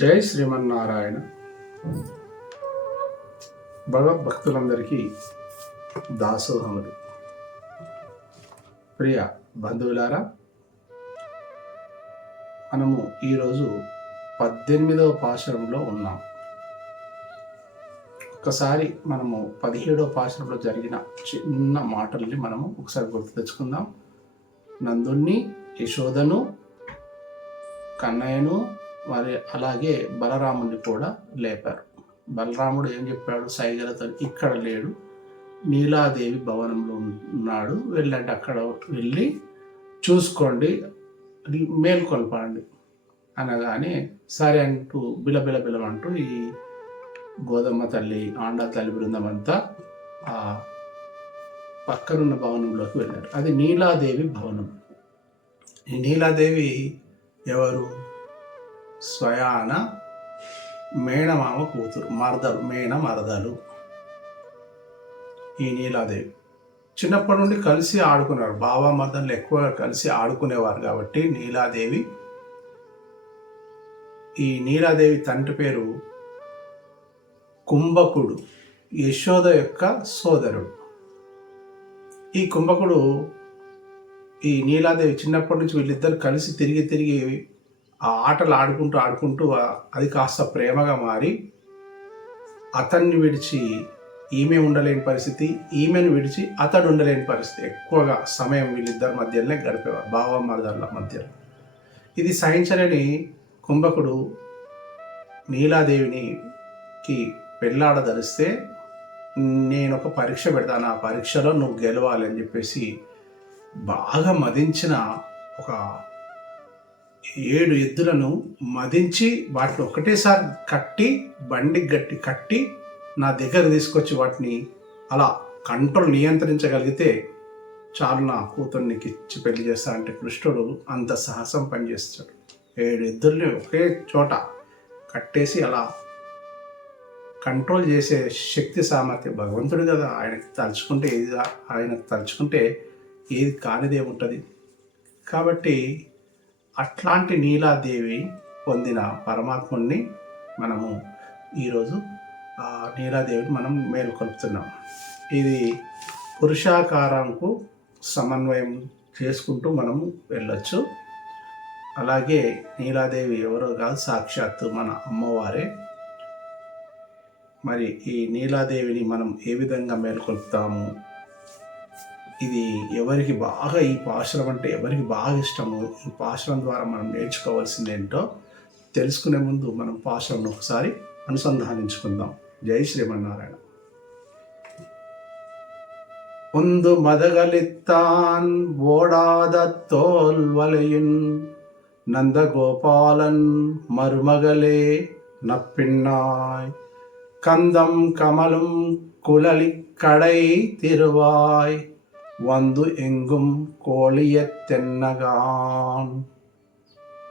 జై శ్రీమన్నారాయణ. భగవద్భక్తులందరికీ దాసోహములు. ప్రియ బంధువులారా మనము ఈరోజు పద్దెనిమిదవ పాశరంలో ఉన్నాం. ఒకసారి మనము పదిహేడవ పాశరంలో జరిగిన చిన్న మాటల్ని మనము ఒకసారి గుర్తు తెచ్చుకుందాం. నందుణ్ణి యశోదను కన్నయ్యను మరి అలాగే బలరాముడిని కూడా లేపారు. బలరాముడు ఏం చెప్పాడు? సైగలతో ఇక్కడ లేడు. నీలాదేవి భవనంలో ఉన్నాడు. వెళ్ళండి అక్కడ వెళ్ళి చూసుకోండి. మేల్కొల్పండి అనగానే సరే అంటూ బిలబిల బిలమంటూ ఈ గోధుమ తల్లి ఆండా తల్లి బృందం అంతా ఆ పక్కనున్న భవనంలోకి వెళ్ళారు. అది నీలాదేవి భవనం. ఈ నీలాదేవి ఎవరు? స్వయాన మేనమామ కూతురు మరదలు మేన మరదలు. ఈ నీలాదేవి. చిన్నప్పటి నుండి కలిసి ఆడుకున్నారు బావ మరదలు ఎక్కువ కలిసి ఆడుకునేవారు కాబట్టి నీలాదేవి. ఈ నీలాదేవి తండ్రి పేరు కుంభకుడు యశోద యొక్క సోదరుడు. ఈ కుంభకుడు ఈ నీలాదేవి చిన్నప్పటి నుంచి వీళ్ళిద్దరు కలిసి తిరిగి తిరిగి ఆ ఆటలు ఆడుకుంటూ ఆడుకుంటూ అది కాస్త ప్రేమగా మారి అతన్ని విడిచి ఈమె ఉండలేని పరిస్థితి ఈమెను విడిచి అతడు ఉండలేని పరిస్థితి. ఎక్కువగా సమయం వీళ్ళిద్దరి మధ్యలోనే గడిపేవారు బావ మరదళ్ళ మధ్యలో. ఇది సహించలేని కుంభకుడు నీలాదేవినికి పెళ్ళాడదలిస్తే నేను ఒక పరీక్ష పెడతాను ఆ పరీక్షలో నువ్వు గెలవాలి అని చెప్పేసి బాగా మదించిన ఒక ఏడు ఎద్దులను మదించి వాటిని ఒకటేసారి కట్టి బండికి గట్టి కట్టి నా దగ్గర తీసుకొచ్చి వాటిని అలా కంట్రోల్ నియంత్రించగలిగితే చాలు నా కూతుర్నికి ఇచ్చి పెళ్ళి చేస్తా అంటే కృష్ణుడు అంత సాహసం పనిచేస్తాడు ఏడు ఎద్దుల్ని ఒకే చోట కట్టేసి అలా కంట్రోల్ చేసే శక్తి సామర్థ్యం భగవంతుడు కదా. ఆయనకి తలుచుకుంటే ఏది ఆయనకు తలుచుకుంటే ఏది కానిదే ఉంటుంది. కాబట్టి అట్లాంటి నీలాదేవి పొందిన పరమాత్ముడిని మనము ఈరోజు నీలాదేవికి మనం మేలుకొల్పుతున్నాం ఇది పురుషాకారంకు సమన్వయం చేసుకుంటూ మనము వెళ్ళొచ్చు. అలాగే నీలాదేవి ఎవరో కాదు సాక్షాత్తు మన అమ్మవారే. మరి ఈ నీలాదేవిని మనం ఏ విధంగా మేల్కొల్పుతాము ఇది ఎవరికి బాగా ఈ పాశరం అంటే ఎవరికి బాగా ఇష్టమో ఈ పాశరం ద్వారా మనం నేర్చుకోవాల్సింది ఏంటో తెలుసుకునే ముందు మనం పాశరం ఒకసారి అనుసంధానించుకుందాం జై శ్రీమన్నారాయణ ಒಂದು ಮದಗಲಿತ್ತಾನ್ ಓಡಾದ ತೋಲ್ವಲೆಯುನ್ நந்தகோபாலன் மருமகளே நப்பின்னாய் கந்தம் கமலும் குழலிக்கடை திருவாய் வந்து எங்கும் கோழிய தென்னகான்.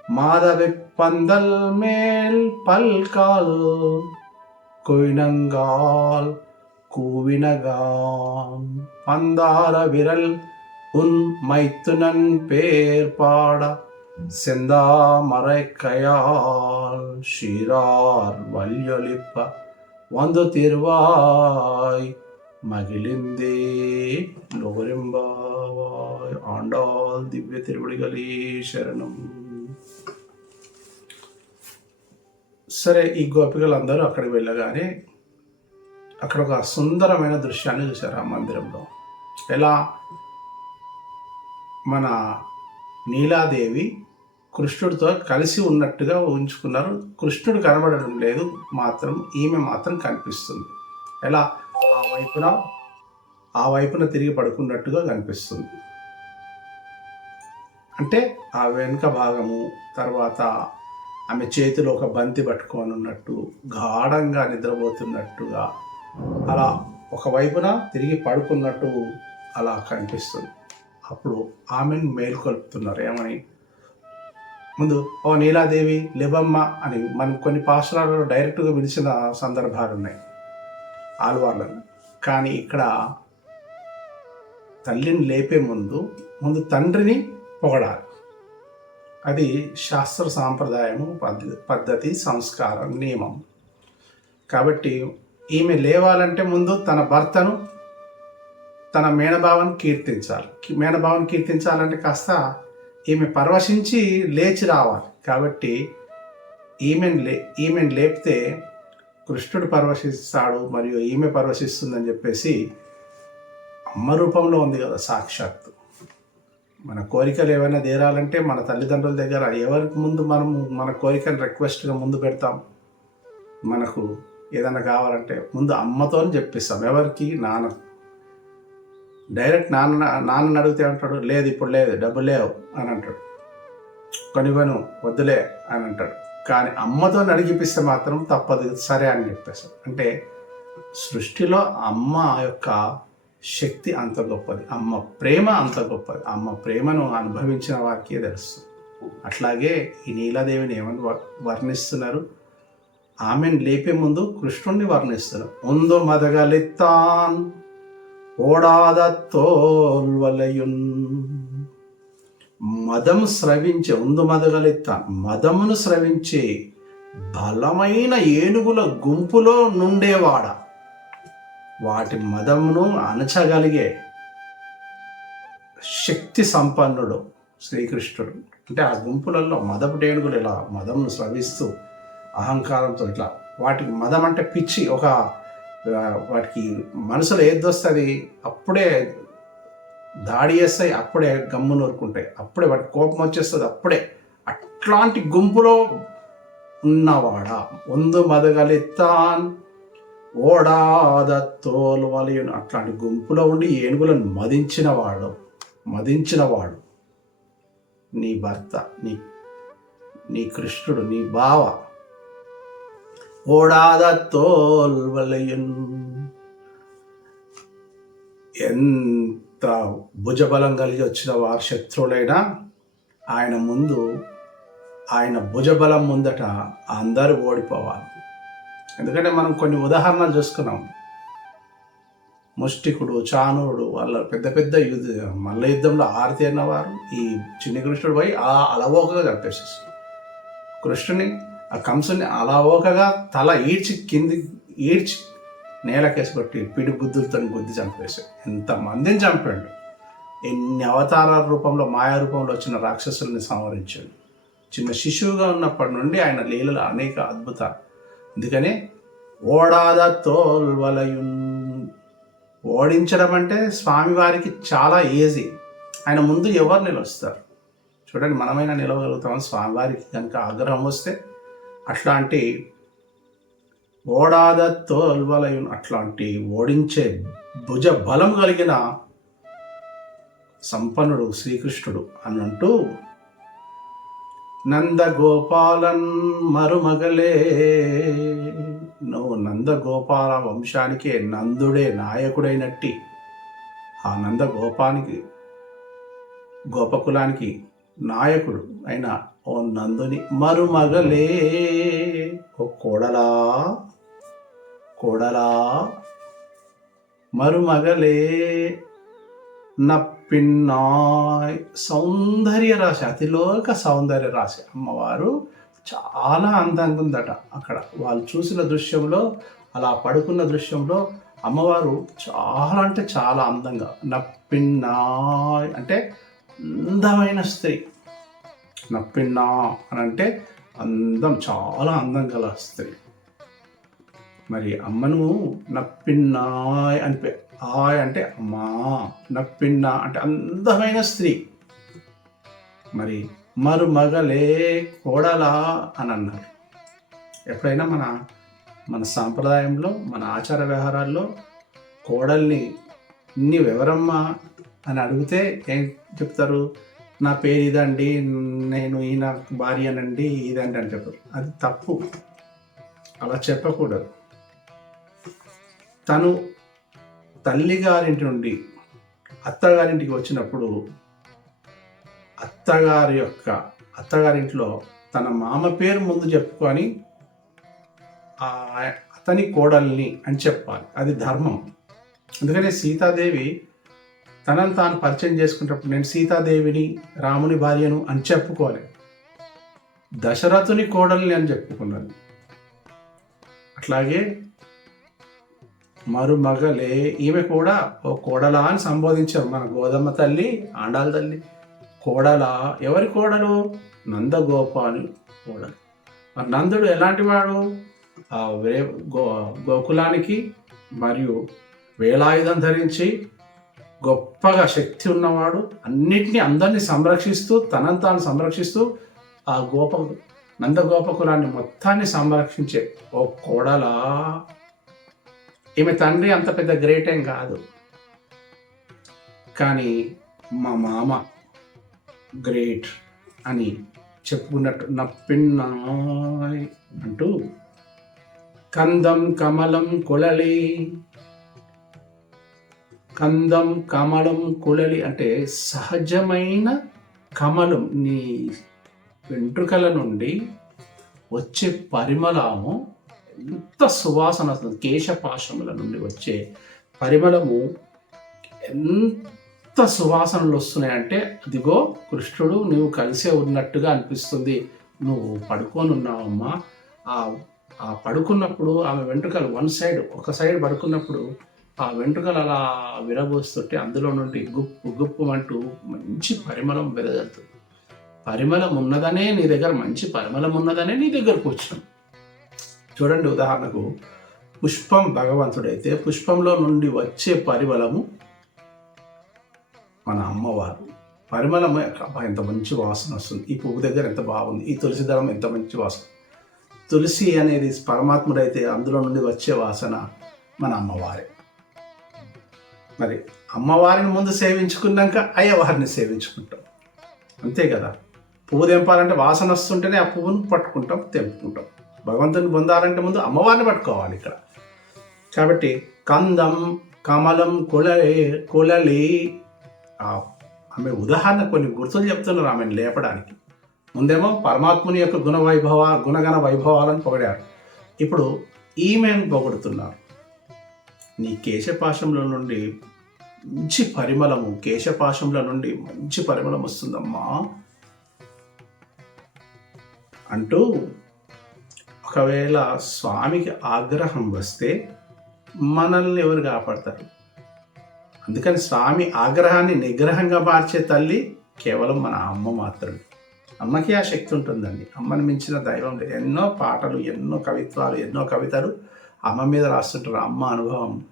மாதவி பந்தல் மேல் பல்கால் கொயினங்கால் கூவினகான். பந்தார விரல் உன் மைத்துனன் பேர் பாட செந்தாமரை கையால் ஷீரார் வல்யொலிப்ப வந்து திருவாய் மகிழிந்தே லோகரிம்பாவாய் ஆண்டாள் திவ்ய திருவடிகளே శరణం సరే ఈ గోపికలందరూ అక్కడికి వెళ్ళగానే అక్కడ ఒక సుందరమైన దృశ్యాన్ని చూశారు ఆ మందిరంలో ఎలా మన నీలాదేవి కృష్ణుడితో కలిసి ఉన్నట్టుగా ఉంచుకున్నారు కృష్ణుడు కనబడడం లేదు మాత్రం ఈమె మాత్రం కనిపిస్తుంది ఎలా ఆ వైపున ఆ వైపున తిరిగి పడుకున్నట్టుగా కనిపిస్తుంది. అంటే ఆ వెనుక భాగము తర్వాత ఆమె చేతిలో ఒక బంతి పట్టుకొని ఉన్నట్టు గాఢంగా నిద్రపోతున్నట్టుగా అలా ఒకవైపున తిరిగి పడుకున్నట్టు అలా కనిపిస్తుంది. అప్పుడు ఆమెను మేల్కొల్పుతున్నారు. ఏమని? ముందు ఓ నీలాదేవి లేవమ్మ అని మనం కొన్ని పాశ్రాలలో డైరెక్ట్గా పిలిచిన సందర్భాలు ఉన్నాయి ఆల్వార్లను కానీ ఇక్కడ తల్లిని లేపే ముందు ముందు తండ్రిని పొగడాలి. అది శాస్త్ర సాంప్రదాయము పద్ధతి పద్ధతి సంస్కారం నియమం. కాబట్టి ఈమె లేవాలంటే ముందు తన భర్తను తన మేనభావాన్ని కీర్తించాలి. కి- కీర్తించాలంటే కాస్త ఈమె పరవశించి లేచి రావాలి. కాబట్టి ఈమెను లే ఈమెను లేపితే కృష్ణుడు పరవశిస్తాడు మరియు ఈమె పరవశిస్తుందని చెప్పేసి అమ్మ రూపంలో ఉంది కదా సాక్షాత్తు. మన కోరికలు ఏమైనా తీరాలంటే మన తల్లిదండ్రుల దగ్గర ఎవరికి ముందు మనం మన కోరికను రిక్వెస్ట్గా ముందు పెడతాం. మనకు ఏదైనా కావాలంటే ముందు అమ్మతో చెప్పిస్తాం. ఎవరికి? నాన్న. డైరెక్ట్ నాన్న నాన్నని అడిగితే అంటాడు లేదు ఇప్పుడు లేదు డబ్బు లేవు అని అంటాడు. కొనివను వద్దులే అని అంటాడు. కానీ అమ్మతో అడిగిపిస్తే మాత్రం తప్పదు. సరే అని చెప్పేసి. అంటే సృష్టిలో అమ్మ యొక్క శక్తి అంత గొప్పది. అమ్మ ప్రేమ అంత గొప్పది. అమ్మ ప్రేమను అనుభవించిన వారికే తెలుస్తుంది. అట్లాగే ఈ నీలాదేవిని ఏమని వర్ణిస్తున్నారు? ఆమెను లేపే ముందు కృష్ణుణ్ణి వర్ణిస్తున్నారు. ఉందో మదగలిత్తాన్ ఓడాద తోల్వలయున్ మదము స్రవించే ఉందు మదగలెత్త మదమును స్రవించే బలమైన ఏనుగుల గుంపులో నుండేవాడ. వాటి మదమును అణచగలిగే శక్తి సంపన్నుడు శ్రీకృష్ణుడు. అంటే ఆ గుంపులలో మదపు ఏనుగులు ఇలా మదమును స్రవిస్తూ అహంకారంతో ఇట్లా వాటికి మదం అంటే పిచ్చి ఒక వాటికి మనసులో ఏదొస్తుంది అప్పుడే దాడి చేస్తాయి అప్పుడే గమ్ము నూరుకుంటాయి అప్పుడే వాటి కోపం వచ్చేస్తుంది అప్పుడే. అట్లాంటి గుంపులో ఉన్నవాడా? ఒందు మదగలితాన్ ఓడాద తోలువలయును అట్లాంటి గుంపులో ఉండి ఏనుగులను మదించినవాడు మదించినవాడు నీ భర్త నీ నీ కృష్ణుడు నీ బావ ఓడాద తోల్వలయున్ ఎంత భుజబలం కలిగి వచ్చిన వారు శత్రువులైనా ఆయన ముందు ఆయన భుజబలం ముందట అందరూ ఓడిపోవాలి. ఎందుకంటే మనం కొన్ని ఉదాహరణలు చూసుకున్నాం ముష్టికుడు చానుడు వాళ్ళ పెద్ద పెద్ద యుద్ధ మల్ల యుద్ధంలో ఆరితేరిన వారు ఈ చిన్ని కృష్ణుడు పోయి ఆ అలవోకగా చంపేసేసారు కృష్ణుని ఆ కంసుని అలవోకగా తల ఈడ్చి కింది ఈడ్చి నేలకేసి కొట్టి పిడి బుద్ధులతో గుద్ది చంపేశాడు. ఎంతమందిని చంపాడు? ఎన్ని అవతారాల రూపంలో మాయా రూపంలో వచ్చిన రాక్షసుల్ని సంహరించాడు. చిన్న శిశువుగా ఉన్నప్పటి నుండి ఆయన లీలలు అనేక అద్భుతాలు. అందుకనే ఓడాద తోల్వలయున్ ఓడించడం అంటే స్వామివారికి చాలా ఈజీ. ఆయన ముందు ఎవరు నిలుస్తారు? చూడండి మనమైనా నిలవగలుగుతాం స్వామివారికి కనుక ఆగ్రహం వస్తే అట్లాంటి ఓడాద తోల్వలయున్ అట్లాంటి ఓడించే భుజ బలం కలిగిన సంపన్నుడు శ్రీకృష్ణుడు అని అంటూ నందగోపాలన్ మరుమగలే. నువ్వు నందగోపాల వంశానికే నందుడే నాయకుడైనట్టి. ఆ నందగోపానికి గోపకులానికి నాయకుడు అయిన ఓ నందుని మరుమగలే. ఓ కోడలా కొడలా మరుమగలే నప్పిన్నాయ్. సౌందర్య రాశి అతిలోక సౌందర్య రాశి అమ్మవారు చాలా అందంగా ఉందట అక్కడ. వాళ్ళు చూసిన దృశ్యంలో అలా పడుకున్న దృశ్యంలో అమ్మవారు చాలా అంటే చాలా అందంగా నప్పిన్నాయ్ అంటే అందమైన స్త్రీ. నప్పిన్నా అని అంటే అందం చాలా అందం గల స్త్రీ. మరి అమ్మను నప్పిన్నాయ్ అని పే- ఆయ్ అంటే అమ్మా నప్పిన్న అంటే అందమైన స్త్రీ. మరి మరుమగలే కోడలా అని అన్నారు. ఎప్పుడైనా మన మన సాంప్రదాయంలో మన ఆచార వ్యవహారాల్లో కోడల్ని ఇన్ని వివరమ్మా అని అడిగితే ఏం చెప్తారు? నా పేరు ఇదండి నేను ఈయన భార్యనండి ఇదండి అని చెప్పారు అది తప్పు. అలా చెప్పకూడదు. తను తల్లిగారింటి నుండి అత్తగారింటికి వచ్చినప్పుడు అత్తగారి యొక్క అత్తగారింట్లో తన మామ పేరు ముందు చెప్పుకొని ఆ అతని కోడల్ని అని చెప్పాలి. అది ధర్మం. అందుకనే సీతాదేవి తనను తాను పరిచయం చేసుకునేటప్పుడు నేను సీతాదేవిని రాముని భార్యను అని చెప్పుకోవాలి దశరథుని కోడల్ని అని చెప్పుకున్నది. అట్లాగే మరుమగలే. ఈమె కూడా ఓ కోడలా అని సంబోధించారు మన గోధుమ తల్లి ఆండాల తల్లి. కోడలా ఎవరి కోడలు? నందగోపాని కోడలు. మరి నందుడు ఎలాంటి వాడు? ఆ వే గో గోకులానికి మరియు వేలాయుధం ధరించి గొప్పగా శక్తి ఉన్నవాడు అన్నిటినీ అందరినీ సంరక్షిస్తూ తనను తాను సంరక్షిస్తూ ఆ గోప నందగోపకులాన్ని మొత్తాన్ని సంరక్షించే ఓ కోడలా ఈమె తండ్రి అంత పెద్ద గ్రేట్ ఏం కాదు. కానీ మా మామ గ్రేట్ అని చెప్పుకున్నట్టు నప్పిన్నాయ్ అంటూ కందం కమలం కొలలి కందం కమలం కొలలి అంటే సహజమైన కమలం. నీ వెంట్రుకల నుండి వచ్చే పరిమళము ఎంత సువాసన వస్తుంది కేశపాశముల నుండి వచ్చే పరిమళము ఎంత సువాసనలు వస్తున్నాయంటే అదిగో కృష్ణుడు నువ్వు కలిసే ఉన్నట్టుగా అనిపిస్తుంది. నువ్వు పడుకొని ఉన్నావమ్మా ఆ ఆ పడుకున్నప్పుడు ఆమె వెంట్రుకలు వన్ సైడ్ ఒక సైడ్ పడుకున్నప్పుడు ఆ వెంట్రుకలు అలా విరబోస్తుంటే అందులో నుండి గుప్పు గుప్పు అంటూ మంచి పరిమళం వెదజల్లుతుంది. పరిమళం ఉన్నదనే నీ దగ్గర మంచి పరిమళం ఉన్నదనే నీ దగ్గరకు వచ్చినాం చూడండి ఉదాహరణకు పుష్పం భగవంతుడైతే పుష్పంలో నుండి వచ్చే పరిమళము మన అమ్మవారు. పరిమళము ఎంత మంచి వాసన వస్తుంది. ఈ పువ్వు దగ్గర ఎంత బాగుంది. ఈ తులసి దళం ఎంత మంచి వాసన. తులసి అనేది పరమాత్ముడైతే అందులో నుండి వచ్చే వాసన మన అమ్మవారే. మరి అమ్మవారిని ముందు సేవించుకున్నాక అయ్యవారిని సేవించుకుంటాం. అంతే కదా? పువ్వు తెంపాలంటే వాసన వస్తుంటేనే ఆ పువ్వును పట్టుకుంటాం తెంపుకుంటాం. భగవంతుని పొందాలంటే ముందు అమ్మవారిని పట్టుకోవాలి ఇక్కడ. కాబట్టి కందం కమలం కులలి కులలి. ఆమె ఉదాహరణ కొన్ని గుర్తులు చెప్తున్నారు ఆమెను లేపడానికి. ముందేమో పరమాత్ముని యొక్క గుణ వైభవ గుణగణ వైభవాలను పొగిడారు. ఇప్పుడు ఈమెను పొగుడుతున్నారు. నీ కేశపాశంలో నుండి మంచి పరిమళము కేశపాశంలో నుండి మంచి పరిమళం వస్తుందమ్మా. అంటూ ఒకవేళ స్వామికి ఆగ్రహం వస్తే మనల్ని ఎవరు కాపాడతారు? అందుకని స్వామి ఆగ్రహాన్ని నిగ్రహంగా మార్చే తల్లి కేవలం మన అమ్మ మాత్రమే. అమ్మకి ఆ శక్తి ఉంటుందండి. అమ్మని మించిన దైవం లేదు. ఎన్నో పాటలు ఎన్నో కవిత్వాలు ఎన్నో కవితలు అమ్మ మీద రాస్తుంటారు. అమ్మ అనుభవం.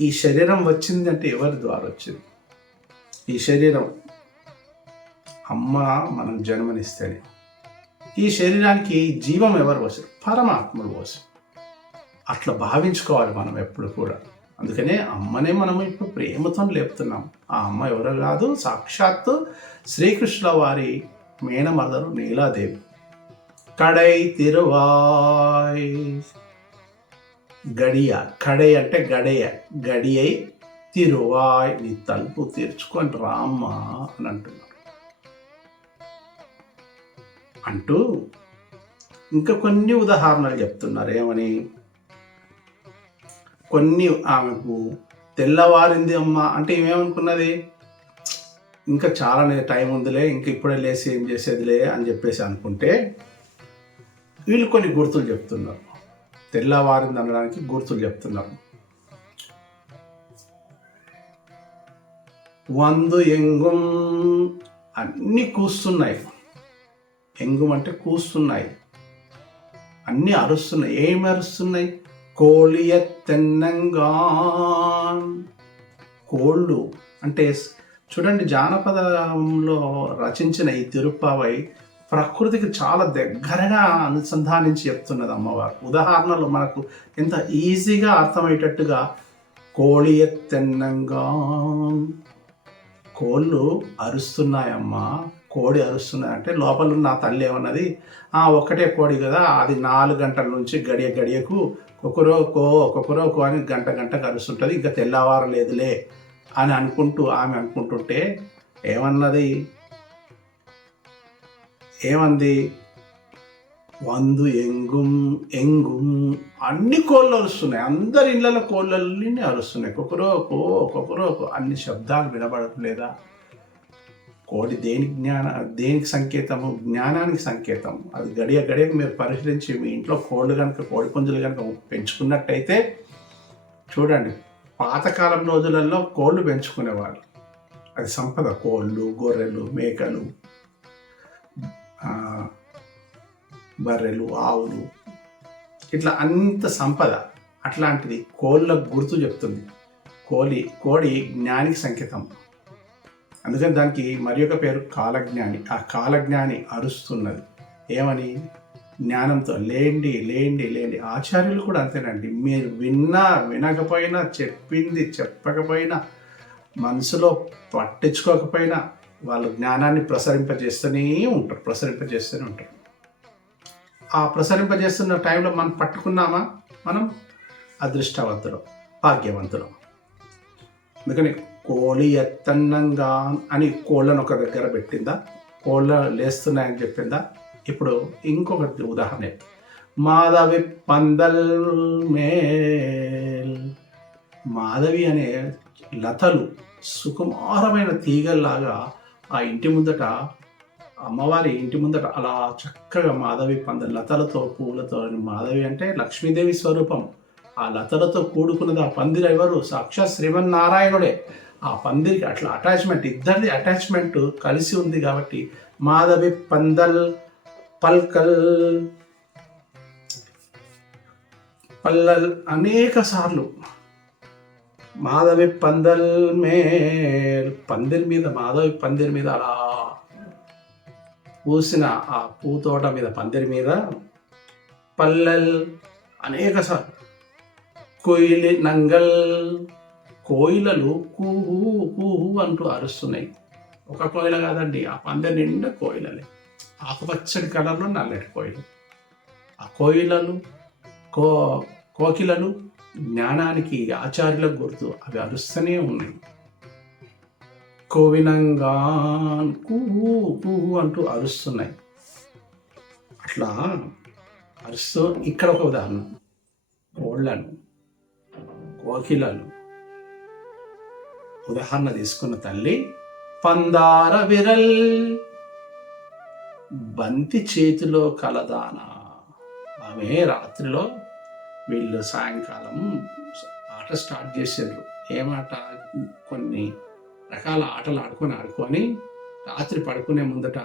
ఈ శరీరం వచ్చిందంటే ఎవరి ద్వారా వచ్చింది? ఈ శరీరం. అమ్మ మనం జన్మనిస్తేనే. ఈ శరీరానికి జీవం ఎవరు పోసారు? పరమాత్ముడు పోసారు. అట్లా భావించుకోవాలి మనం ఎప్పుడు కూడా. అందుకనే అమ్మనే మనం ఇప్పుడు ప్రేమతో లేపుతున్నాం. ఆ అమ్మ ఎవరో కాదు? సాక్షాత్తు శ్రీకృష్ణుల వారి మేనమదరు నీలాదేవి. కడై తిరువాయ్. గడియ కడై అంటే గడయ. గడియై తిరువాయ్. నీ తలుపు తెరుచుకొని రామ్మ అని అంటున్నాం. అంటూ ఇంకా కొన్ని ఉదాహరణలు చెప్తున్నారు. ఏమని? కొన్ని ఆమెకు తెల్లవారింది అమ్మ అంటే ఏమేమనుకున్నది ఇంకా చాలా టైం ఉందిలే ఇంకా ఇప్పుడే లేసి ఏం చేసేదిలే అని చెప్పేసి అనుకుంటే వీళ్ళు కొన్ని గుర్తులు చెప్తున్నారు. తెల్లవారింది అనడానికి గుర్తులు చెప్తున్నారు. వందు ఎంగుం అన్నీ కూస్తున్నాయి. ఎంగుమంటే కూస్తున్నాయి. అన్నీ అరుస్తున్నాయి. ఏమి అరుస్తున్నాయి? కోళియ తెన్నంగాన్ కోళ్ళు అంటే చూడండి జానపదంలో రచించిన ఈ తిరుప్పావై ప్రకృతికి చాలా దగ్గరగా అనుసంధానించి చెప్తున్నది అమ్మవారు. ఉదాహరణలు మనకు ఎంత ఈజీగా అర్థమయ్యేటట్టుగా కోళియ తెన్నంగాన్ కోళ్ళు అరుస్తున్నాయమ్మా కోడి అరుస్తున్నాయి అంటే లోపల ఉన్న తల్లి ఏమన్నది ఆ ఒక్కటే కోడి కదా అది నాలుగు గంటల నుంచి గడియ గడియకు కొకరోకో కొకరోకో అని గంట గంటకు అరుస్తుంటుంది ఇంకా తెల్లవారలేదులే అని అనుకుంటూ ఆమె అనుకుంటుంటే ఏమన్నది? ఏమంది? వందు ఎంగుం ఎంగుం. అన్ని కోళ్ళు అరుస్తున్నాయి. అందరి ఇళ్ళలో కోళ్ళన్నీ అరుస్తున్నాయి. కొకరోకో కొకరోకో అన్ని శబ్దాలు వినబడట్లేదా? కోడి దేనికి జ్ఞాన దేనికి సంకేతము? జ్ఞానానికి సంకేతం. అది గడియ గడియకు మీరు పరిశీలించి మీ ఇంట్లో కోళ్ళు కనుక కోడి పుంజులు కనుక పెంచుకున్నట్టయితే చూడండి పాతకాలం రోజులలో కోళ్ళు పెంచుకునేవాళ్ళు. అది సంపద. కోళ్ళు గొర్రెలు మేకలు బర్రెలు ఆవులు. ఇట్లా అంత సంపద అట్లాంటిది కోళ్ళ గుర్తు చెప్తుంది. కోలి కోడి జ్ఞానికి సంకేతం. అందుకని దానికి మరి ఒక పేరు కాలజ్ఞాని. ఆ కాలజ్ఞాని అరుస్తున్నది. ఏమని? జ్ఞానంతో లేండి లేండి లేండి. ఆచార్యులు కూడా అంతేనండి. మీరు విన్నా వినకపోయినా చెప్పింది చెప్పకపోయినా మనసులో పట్టించుకోకపోయినా వాళ్ళు జ్ఞానాన్ని ప్రసరింపజేస్తూనే ఉంటారు ప్రసరింపజేస్తూనే ఉంటారు. ఆ ప్రసరింపజేస్తున్న టైంలో మనం పట్టుకున్నామా? మనం అదృష్టవంతులం భాగ్యవంతులం. అందుకని కోళి ఎత్తన్నంగా అని కోళ్ళను ఒక దగ్గర పెట్టిందా? కోళ్ళ లేస్తున్నాయని చెప్పిందా? ఇప్పుడు ఇంకొకటి ఉదాహరణ. మాధవి పందల్ మేల్. మాధవి అనే లతలు సుకుమారమైన తీగల్లాగా ఆ ఇంటి ముందట అమ్మవారి ఇంటి ముందట అలా చక్కగా మాధవి పంద లతలతో పూలతో మాధవి అంటే లక్ష్మీదేవి స్వరూపం. ఆ లతలతో కూడుకున్నది ఆ పందిరి ఎవరు? సాక్షాత్ శ్రీమన్నారాయణుడే. ఆ పందిరికి అట్లా అటాచ్మెంట్ ఇద్దరిది అటాచ్మెంట్ కలిసి ఉంది కాబట్టి మాధవి పందల్ పల్కల్ పల్లల్ అనేక సార్లు మాధవి పందల్ మే పందిరి మీద మాధవి పందిరి మీద అలా పూసిన ఆ పూతోట మీద పందిరి మీద పల్లెల్ అనేక స కోయిలి నంగల్ కోయిలలు కూహు కూహు అంటూ అరుస్తున్నాయి. ఒక కోయిల కాదండి ఆ పందిరి నిండా కోయిలలే. ఆకుపచ్చడి కలర్లో నల్లటి కోయిలు. ఆ కోయిలలు కో కోకిలలు జ్ఞానానికి ఆచార్యులకు గుర్తు అవి అరుస్తూనే ఉన్నాయి. కోవినంగా పువ్వు కుహు అంటూ అరుస్తున్నాయి. అట్లా అరుస్తూ ఇక్కడ ఒక ఉదాహరణ. కోళ్ళను కోకిలను. ఉదాహరణ తీసుకున్న తల్లి పందార విరల్ బంతి చేతిలో కలదాన. ఆమె రాత్రిలో వీళ్ళు సాయంకాలం ఆట స్టార్ట్ చేసారు. ఏమాట కొన్ని రకాల ఆటలు ఆడుకొని ఆడుకొని రాత్రి పడుకునే ముందట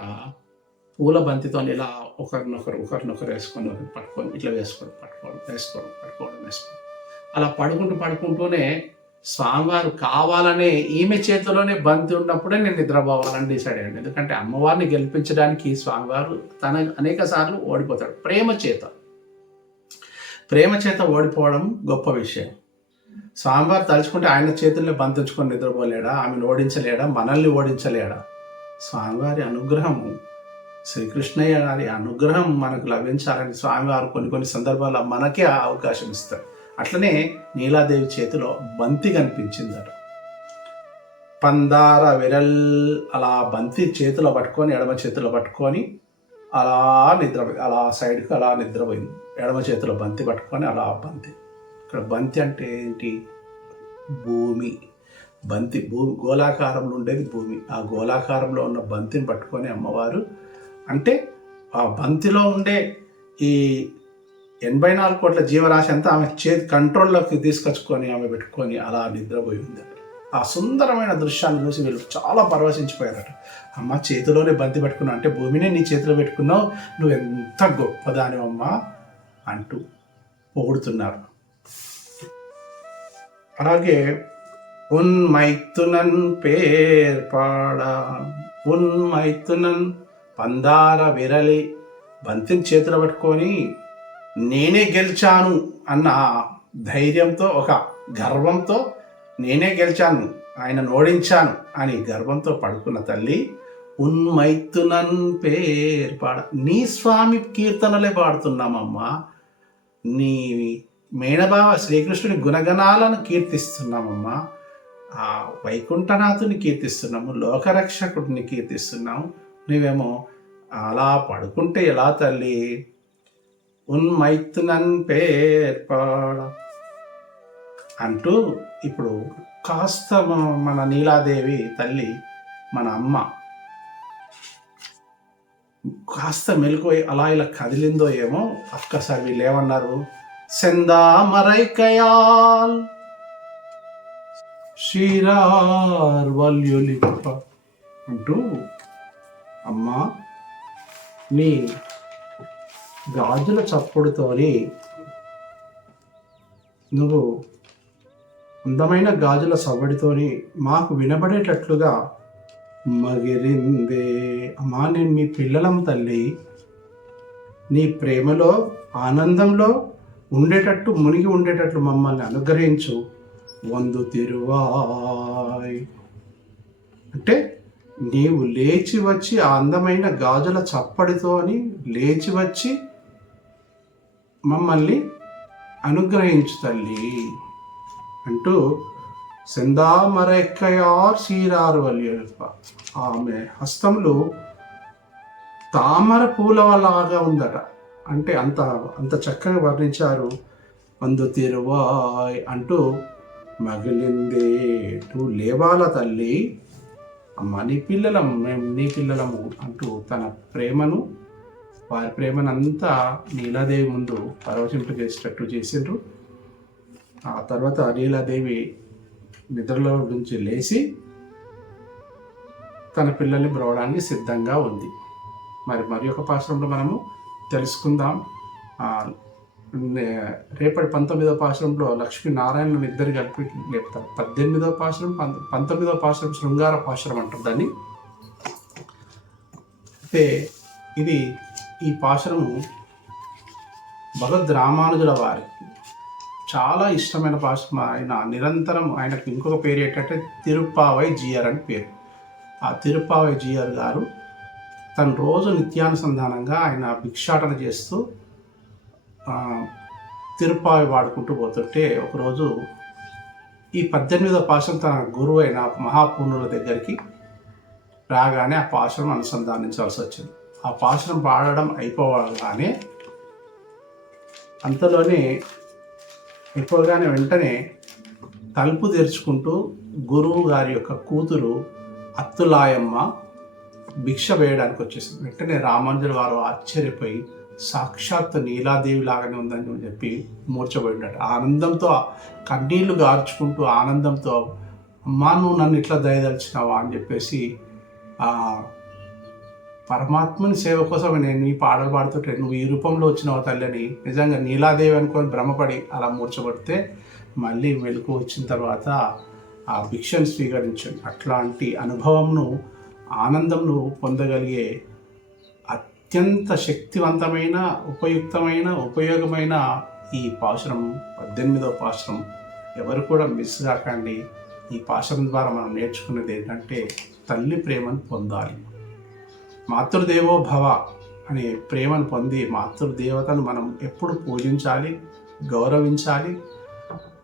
పూల బంతితో ఇలా ఒకరినొకరు ఒకరినొకరు వేసుకొని ఒకరు పట్టుకొని ఇట్లా వేసుకోవడం పట్టుకోవడం వేసుకోవడం పట్టుకోవడం వేసుకోవడం. అలా పడుకుంటూ పడుకుంటూనే స్వామివారు కావాలనే ఈమె చేతిలోనే బంతి ఉన్నప్పుడే నేను నిద్రపోవాలని డిసైడ్ అయ్యాను. ఎందుకంటే అమ్మవారిని గెలిపించడానికి స్వామివారు తన అనేక సార్లు ఓడిపోతాడు ప్రేమ చేత. ప్రేమ చేత ఓడిపోవడం గొప్ప విషయం. స్వామివారు తలుచుకుంటే ఆయన చేతుల్లో బంధించుకొని నిద్రపోలేడా? ఆమెను ఓడించలేడా? మనల్ని ఓడించలేడా? స్వామివారి అనుగ్రహము శ్రీకృష్ణయ్య గారి అనుగ్రహం మనకు లభించాలని స్వామివారు కొన్ని కొన్ని సందర్భాల్లో మనకే ఆ అవకాశం ఇస్తారు. అట్లనే నీలాదేవి చేతిలో బంతి కనిపించిందట. పందార విరల్ అలా బంతి చేతిలో పట్టుకొని ఎడమ చేతిలో పట్టుకొని అలా నిద్రపోయి అలా సైడ్కి అలా నిద్రపోయింది. ఎడమ చేతిలో బంతి పట్టుకొని అలా బంతి. ఇక్కడ బంతి అంటే ఏంటి? భూమి. బంతి భూమి గోళాకారంలో ఉండేది భూమి. ఆ గోళాకారంలో ఉన్న బంతిని పట్టుకొని అమ్మవారు అంటే ఆ బంతిలో ఉండే ఈ ఎనభై నాలుగు కోట్ల జీవరాశి అంతా ఆమె చేతి కంట్రోల్లోకి తీసుకొచ్చుకొని ఆమె పెట్టుకొని అలా నిద్రపోయి ఉంది. ఆ సుందరమైన దృశ్యాన్ని చూసి వీళ్ళు చాలా పరవశించిపోయారట. అమ్మ చేతిలోనే బంతి పెట్టుకున్నావు అంటే భూమినే నీ చేతిలో పెట్టుకున్నావు. నువ్వు ఎంత గొప్పదానివమ్మా అంటూ పొగుడుతున్నారు. అలాగే ఉన్ మైతునన్ పేర్పాడ ఉన్ మైతునన్ పందార విరలి బంతిని చేతులు పట్టుకొని నేనే గెలిచాను అన్న ధైర్యంతో ఒక గర్వంతో నేనే గెలిచాను ఆయన ఓడించాను అని గర్వంతో పడుకున్న తల్లి ఉన్మైతునన్ పేరు పాడ నీ స్వామి కీర్తనలే పాడుతున్నామమ్మా నీ మేనబావ శ్రీకృష్ణుని గుణగణాలను కీర్తిస్తున్నామమ్మా. ఆ వైకుంఠనాథుని కీర్తిస్తున్నాము లోకరక్షకుడిని కీర్తిస్తున్నాము. నువ్వేమో అలా పడుకుంటే ఎలా తల్లి? ఉన్మైతునన్ పేర్పాడ అంటూ ఇప్పుడు కాస్త మన నీలాదేవి తల్లి మన అమ్మ కాస్త మెలకువై అలా ఇలా కదిలిందో ఏమో ఒక్కసారి వీళ్ళు ఏమన్నారు? సెందా మరైకయాల్ షీరార్ వల్యులిప్ప అంటూ అమ్మా నీ గాజుల చప్పుడుతోని నువ్వు అందమైన గాజుల సవ్వడితోని మాకు వినబడేటట్లుగా మగిరిందే. అమ్మా నేను మీ పిల్లలం తల్లి. నీ ప్రేమలో ఆనందంలో ఉండేటట్టు మునిగి ఉండేటట్లు మమ్మల్ని అనుగ్రహించు. వందు తిరువాయ్. అంటే నీవు లేచి వచ్చి ఆ అందమైన గాజుల చప్పడితోని లేచి వచ్చి మమ్మల్ని అనుగ్రహించు తల్లి. అంటూ సెందామరెక్కయార్ సీరారు వల్యప్ప ఆమె హస్తములు తామర పూలలాగా ఉందట. అంటే అంత అంత చక్కగా వర్ణించారు. అందు తిరువాయ్ అంటూ మగిలిందే లేవాల తల్లి అమ్మ నీ పిల్లలం మేము నీ పిల్లలము అంటూ తన ప్రేమను వారి ప్రేమను అంతా నీలాదేవి ముందు పరవశింపజేసేటట్టు చేసిండ్రు. ఆ తర్వాత నీలాదేవి నిద్రలో నుంచి లేచి తన పిల్లల్ని బ్రవడానికి సిద్ధంగా ఉంది. మరి మరి ఒక పాశ్రంలో మనము తెలుసుకుందాం. రేపటి పంతొమ్మిదో పాశ్రంలో లక్ష్మీనారాయణను ఇద్దరు కలిపి లేపుతారు పద్దెనిమిదో పాశ్రం పంతొమ్మిదో పాశ్రం శృంగార పాశ్రం అంటారు దాన్ని. అయితే ఇది ఈ పాశ్రము భగవద్ రామానుజుల వారికి చాలా ఇష్టమైన పాశ్రం. ఆయన నిరంతరం ఆయనకు ఇంకొక పేరు ఏంటంటే తిరుప్పావై జిఆర్ అని పేరు. ఆ తిరుప్పావై జిఆర్ గారు తను రోజు నిత్యానుసంధానంగా ఆయన భిక్షాటన చేస్తూ తిరుపావి వాడుకుంటూ పోతుంటే ఒకరోజు ఈ పద్దెనిమిదో పాశం తన గురువు అయిన మహాపూర్ణుల దగ్గరికి రాగానే ఆ పాశనం అనుసంధానించాల్సి వచ్చింది. ఆ పాశనం పాడడం అయిపోగానే అంతలోనే ఎక్కువగానే వెంటనే తలుపు తెరుచుకుంటూ గురువు గారి యొక్క కూతురు అత్తులాయమ్మ భిక్ష వేయడానికి వచ్చేసింది. వెంటనే రామానుజుల వారు ఆశ్చర్యపోయి సాక్షాత్ నీలాదేవి లాగానే ఉందని చెప్పి మూర్చబడినట్టు ఆనందంతో కన్నీళ్ళు గార్చుకుంటూ ఆనందంతో అమ్మా నువ్వు నన్ను ఇట్లా దయదలిచినావా? అని చెప్పేసి పరమాత్మని సేవ కోసం నేను ఈ పాటలు పాడుతుంటే నువ్వు ఈ రూపంలో వచ్చినావు తల్లిని నిజంగా నీలాదేవి అనుకొని భ్రమపడి అలా మూర్చబడితే మళ్ళీ వెలుగు వచ్చిన తర్వాత ఆ భిక్షను స్వీకరించండి. అట్లాంటి అనుభవంను ఆనందంను పొందగలిగే అత్యంత శక్తివంతమైన ఉపయుక్తమైన ఉపయోగమైన ఈ పాశురం పద్దెనిమిదవ పాశురం ఎవరు కూడా మిస్ కాకండి. ఈ పాశురం ద్వారా మనం నేర్చుకున్నది ఏంటంటే తల్లి ప్రేమను పొందాలి. మాతృదేవో భవ అనే ప్రేమను పొంది మాతృదేవతను మనం ఎప్పుడు పూజించాలి గౌరవించాలి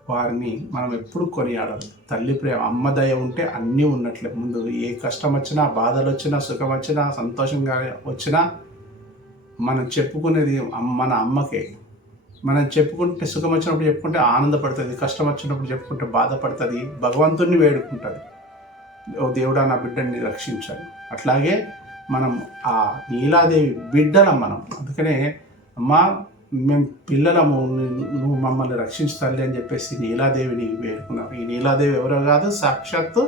వారిని మనం ఎప్పుడు కొనియాడాలి తల్లి ప్రేమ అమ్మ దయ ఉంటే అన్నీ ఉన్నట్లే. ముందు ఏ కష్టం వచ్చినా బాధలు వచ్చినా సుఖం వచ్చినా సంతోషంగా వచ్చినా మనం చెప్పుకునేది మన అమ్మకే. మనం చెప్పుకుంటే సుఖం వచ్చినప్పుడు చెప్పుకుంటే ఆనందపడుతుంది కష్టం వచ్చినప్పుడు చెప్పుకుంటే బాధపడుతుంది భగవంతుణ్ణి వేడుకుంటుంది. ఓ దేవుడా నా బిడ్డని రక్షించాలి అట్లాగే మనం ఆ నీలాదేవి బిడ్డలం మనం. అందుకనే అమ్మ మేము పిల్లలము నువ్వు మమ్మల్ని రక్షించు తల్లి అని చెప్పేసి నీలాదేవిని వేడుకున్నాం. ఈ నీలాదేవి ఎవరో కాదు సాక్షాత్తు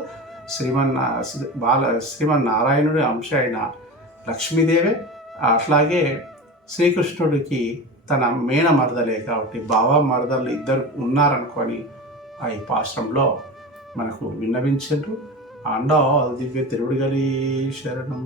శ్రీమన్నా బాల శ్రీమన్నారాయణుడి అంశ అయిన లక్ష్మీదేవే. అట్లాగే శ్రీకృష్ణుడికి తన మేన మరదలే కాబట్టి బావ మరదలు ఇద్దరు ఉన్నారనుకొని ఆ ఈ పాశ్రంలో మనకు విన్నవించారు అండా దివ్య తిరువుడిగలి శరణం.